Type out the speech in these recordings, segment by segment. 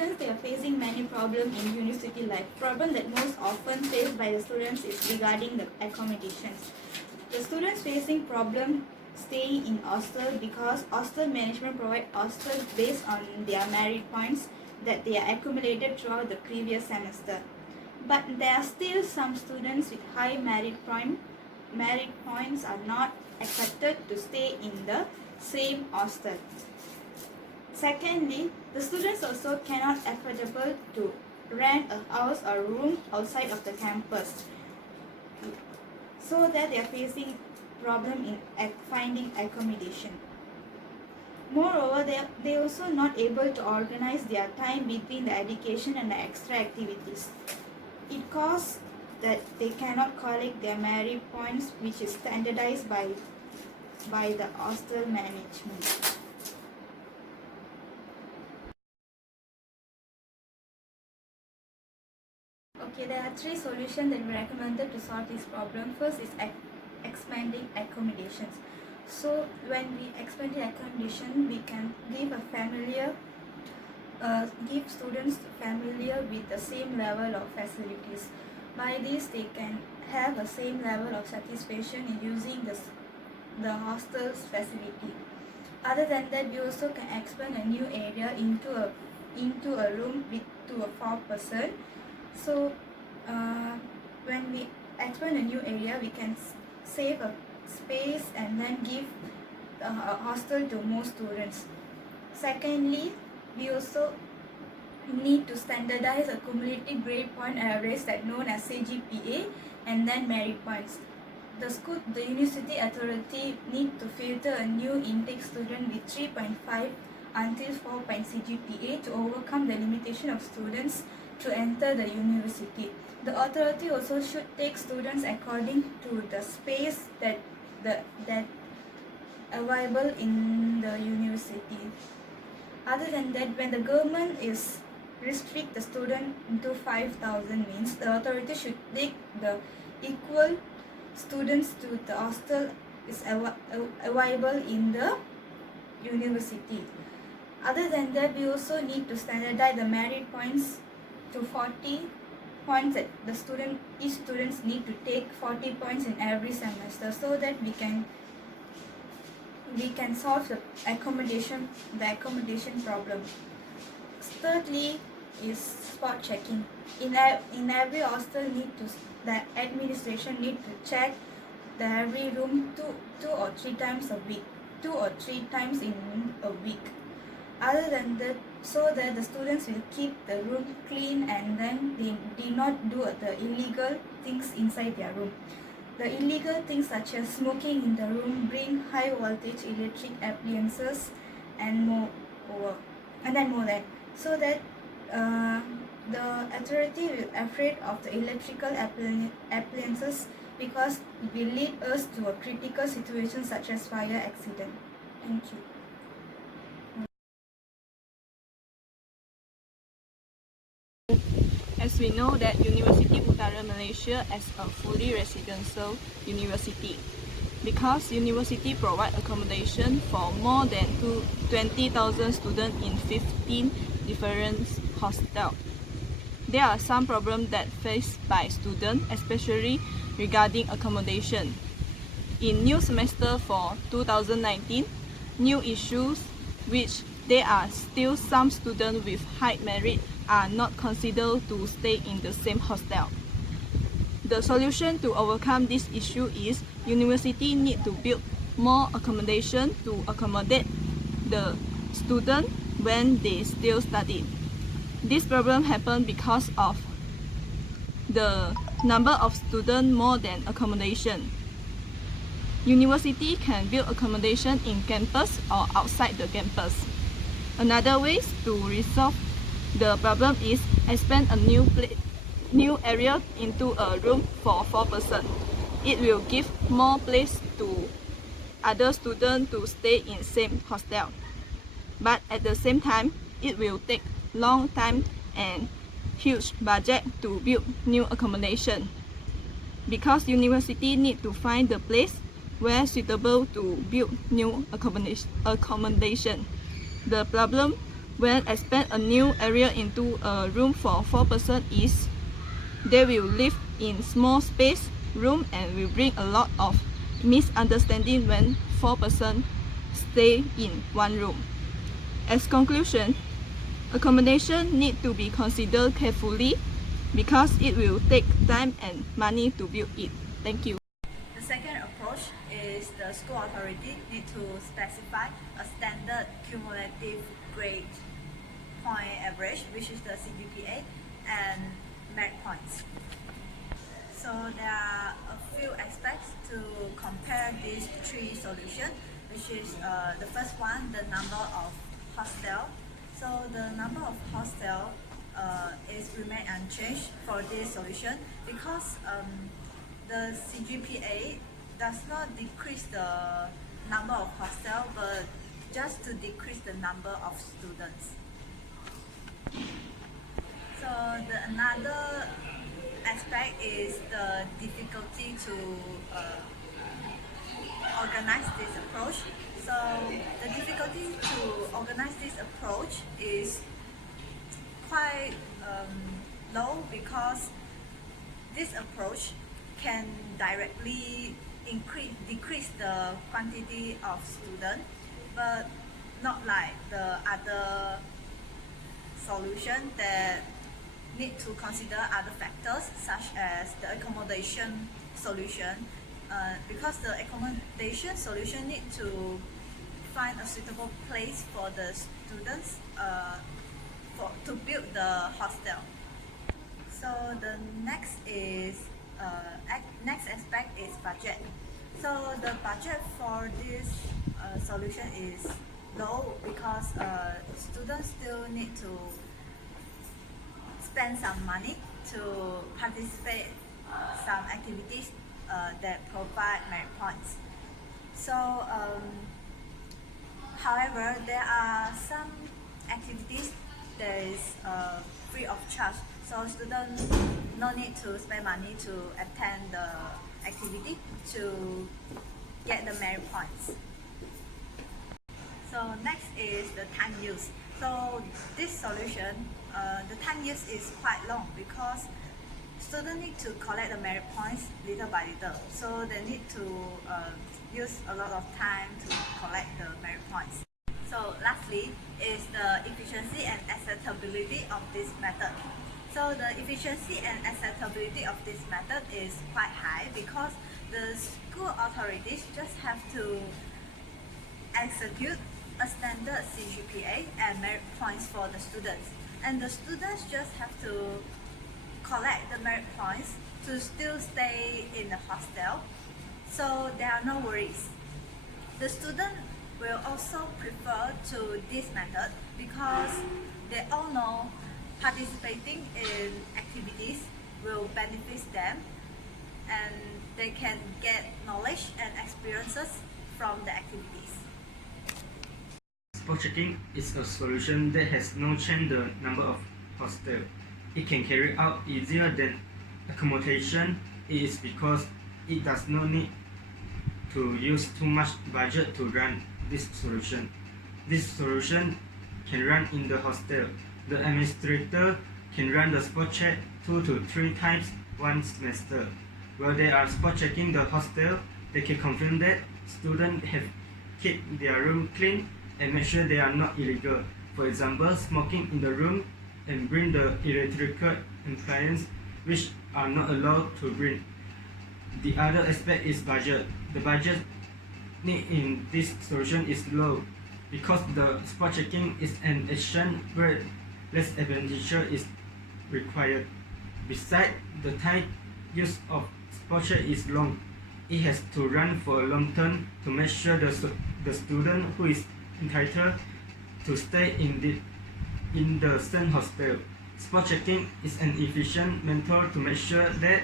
students, they are facing many problems in university life. Problem that most often faced by the students is regarding the accommodations. The students facing problem staying in hostel because hostel management provide hostels based on their merit points that they are accumulated throughout the previous semester. But there are still some students with high merit points are not accepted to stay in the same hostel. Secondly, the students also cannot affordable to rent a house or room outside of the campus, so that they are facing problem in finding accommodation. Moreover, they also not able to organize their time between the education and the extra activities. It causes that they cannot collect their merit points, which is standardized by the hostel management. Okay, there are three solutions that we recommended to solve this problem. First is expanding accommodations. So when we expand the accommodation, we can give students familiar with the same level of facilities. By this, they can have the same level of satisfaction in using the hostel's facility. Other than that, we also can expand a new area into a room with to a 4-person. So when we expand a new area, we can save a space and then give a hostel to more students. Secondly, we also need to standardize a cumulative grade point average that known as CGPA and then merit points. The university authority need to filter a new intake student with 3.5 until 4 CGPA to overcome the limitation of students to enter the university. The authority also should take students according to the space that available in the university. Other than that, when the government is restrict the student into 5,000 means, the authority should take the equal students to the hostel is available in the university. Other than that, we also need to standardize the merit points to 40 points that each students need to take 40 points in every semester, so that we can solve the accommodation problem. Thirdly is spot checking. In every hostel the administration need to check every room two or three times in a week. Other than that, so that the students will keep the room clean and then they did not do the illegal things inside their room. The illegal things such as smoking in the room, bring high voltage electric appliances and more than, so that the authority will afraid of the electrical appliances, because it will lead us to a critical situation such as fire accident. Thank you. As we know that University Utara Malaysia is a fully residential university, because university provide accommodation for more than 20,000 students in 15 different hostels. There are some problems that faced by students, especially regarding accommodation. In new semester for 2019, new issues which there are still some students with high merit are not considered to stay in the same hostel. The solution to overcome this issue is university need to build more accommodation to accommodate the student when they still study. This problem happen because of the number of students more than accommodation. University can build accommodation in campus or outside the campus. Another way to resolve the problem is expand a new area into a room for 4-person. It will give more place to other students to stay in same hostel. But at the same time, it will take long time and huge budget to build new accommodation, because university need to find the place where suitable to build new accommodation. The problem when expand a new area into a room for 4 persons is they will live in small space room and will bring a lot of misunderstanding when 4 persons stay in one room. As conclusion, accommodation need to be considered carefully because it will take time and money to build it. Thank you. The second approach is the school authority need to specify a standard cumulative grade point average, which is the CGPA, and merit points. So there are a few aspects to compare these three solutions, which is the first one, the number of hostel. So the number of hostel is remain unchanged for this solution because the CGPA does not decrease the number of hostel, but just to decrease the number of students. So another aspect is the difficulty to organize this approach. So the difficulty to organize this approach is quite low because this approach can directly decrease the quantity of students, but not like the other solution that need to consider other factors such as the accommodation solution, because the accommodation solution need to find a suitable place for the students to build the hostel. So the next aspect is budget. So the budget for this solution is low because students still need to spend some money to participate some activities that provide merit points. So however, there are some activities that is free of charge, so students no need to spend money to attend the activity to get the merit points. So next is the time use. So this solution, the time use is quite long because students need to collect the merit points little by little. So they need to use a lot of time to collect the merit points. So lastly is the efficiency and acceptability of this method. So the efficiency and acceptability of this method is quite high because the school authorities just have to execute a standard CGPA and merit points for the students, and the students just have to collect the merit points to still stay in the hostel, so there are no worries. The student will also prefer to this method because they all know participating in activities will benefit them and they can get knowledge and experiences from the activities. Spot checking is a solution that has no change the number of hostels. It can carry out easier than accommodation. It is because it does not need to use too much budget to run this solution. This solution can run in the hostel. The administrator can run the spot check 2 to 3 times one semester. While they are spot checking the hostel, they can confirm that students have kept their room clean and make sure they are not illegal. For example, smoking in the room and bring the electrical appliances which are not allowed to bring. The other aspect is budget. The budget need in this solution is low because the spot checking is an action where less expenditure is required. Besides, the time use of spot check is long. It has to run for a long term to make sure the student who is entitled to stay in the same hostel. Spot checking is an efficient method to make sure that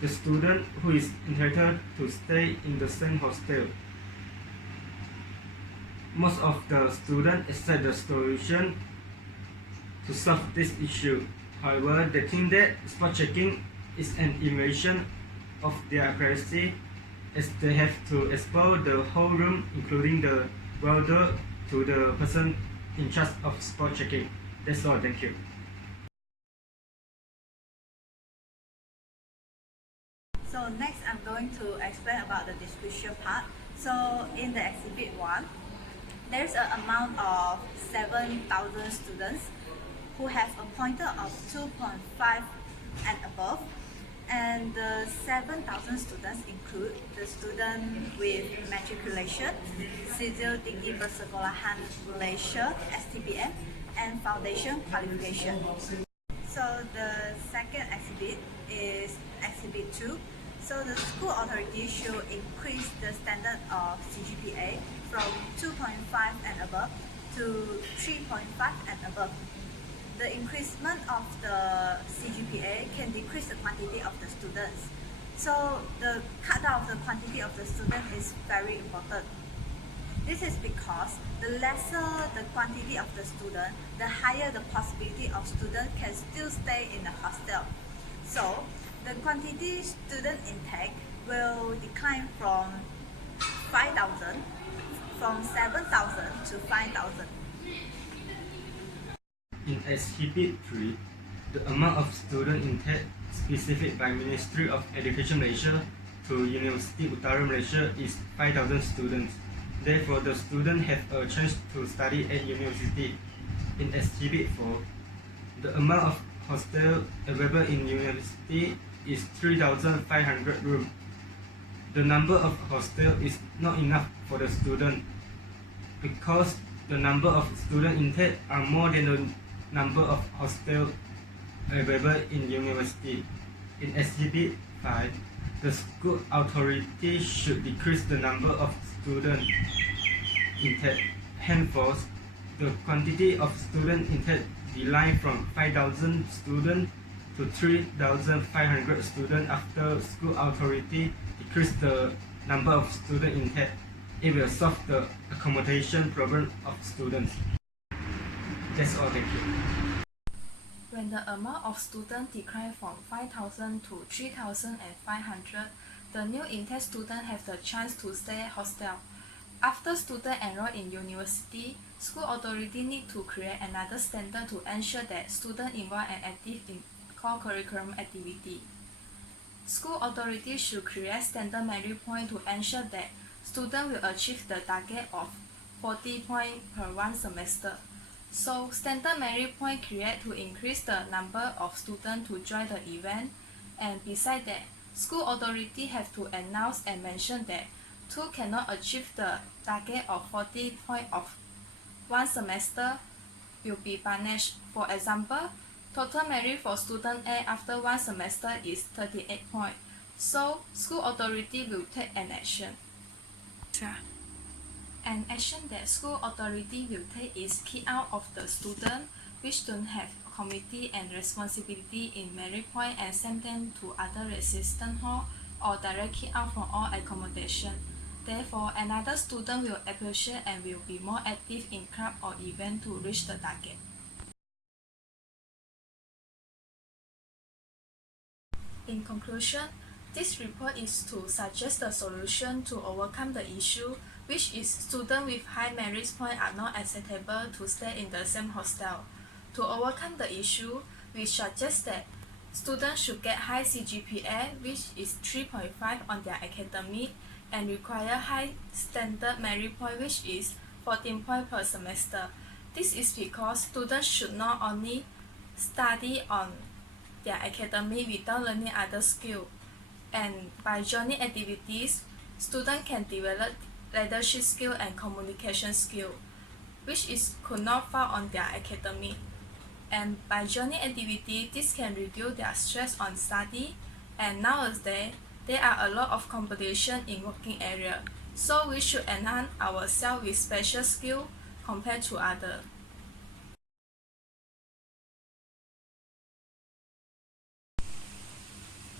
the student who is entitled to stay in the same hostel. Most of the students accept the solution to solve this issue. However, they think that spot checking is an invasion of their privacy as they have to explore the whole room, including the wardrobe, to the person in charge of spot checking. That's all, thank you. So next I'm going to explain about the description part. So in the exhibit 1, there's an amount of 7,000 students who have a pointer of 2.5 and above, and the 7,000 students include the student with matriculation, Sijil Tinggi Persekolahan Malaysia (STPM), and foundation qualification. So the second exhibit is exhibit 2. So the school authority should increase the standard of CGPA from 2.5 and above to 3.5 and above. The increasement of the CGPA can decrease the quantity of the students. So the cut down of the quantity of the student is very important. This is because the lesser the quantity of the student, the higher the possibility of student can still stay in the hostel. So the quantity student intake will decline from 5,000, from 7,000 to 5,000. In Exhibit 3, the amount of student intake specified by Ministry of Education Malaysia to University Utara Malaysia is 5,000 students. Therefore, the students have a chance to study at university. In Exhibit 4, the amount of hostel available in university is 3,500 rooms. The number of hostel is not enough for the student because the number of student intake are more than the number of hostel available in university. In Exhibit 5, the school authority should decrease the number of student intake. Henceforth, the quantity of student intake declined from 5,000 students to 3,500 students after school authority decreased the number of student intake. It will solve the accommodation problem of students. That's all, thank you. When the amount of students declined from 5,000 to 3,500, the new intake students have the chance to stay hostel. After students enroll in university, school authority need to create another standard to ensure that students involved and active in core curriculum activity. School authority should create standard merit point to ensure that students will achieve the target of 40 points per one semester. So standard merit point create to increase the number of students to join the event, and besides that, school authority have to announce and mention that two cannot achieve the target of 40 points of one semester will be punished. For example, total merit for student A after one semester is 38 points. So school authority will take an action. An action that school authority will take is kick out of the student which don't have committee and responsibility in merit point and send them to other resistance hall or direct kick out from all accommodation. Therefore, another student will appreciate and will be more active in club or event to reach the target. In conclusion, this report is to suggest the solution to overcome the issue, which is students with high merit points are not acceptable to stay in the same hostel. To overcome the issue, we suggest that students should get high CGPA, which is 3.5 on their academic, and require high standard merit point, which is 14 points per semester. This is because students should not only study on their academic without learning other skills, and by joining activities, students can develop leadership skill and communication skill, which could not found on their academic. And by joining activity, this can reduce their stress on study, and nowadays, there are a lot of competition in working area, so we should enhance ourselves with special skill compared to others.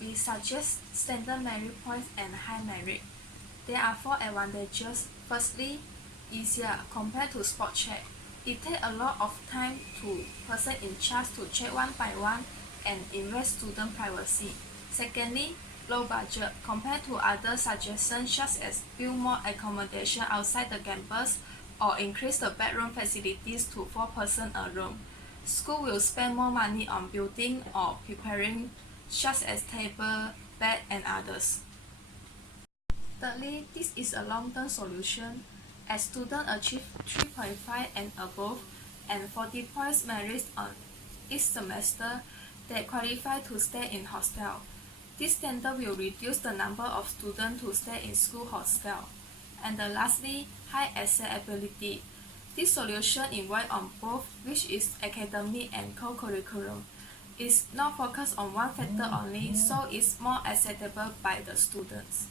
We suggest standard merit points and high merit. There are 4 advantages. Firstly, easier compared to spot check. It takes a lot of time to person in charge to check one by one and invest student privacy. Secondly, low budget compared to other suggestions such as build more accommodation outside the campus or increase the bedroom facilities to 4-person a room. School will spend more money on building or preparing such as table, bed and others. Thirdly, this is a long-term solution. As students achieve 3.5 and above and 40 points merit on each semester, they qualify to stay in hostel. This standard will reduce the number of students who stay in school hostel. And lastly, high accessibility. This solution involves on both, which is academic and co-curriculum. It's not focused on one factor only, so it's more acceptable by the students.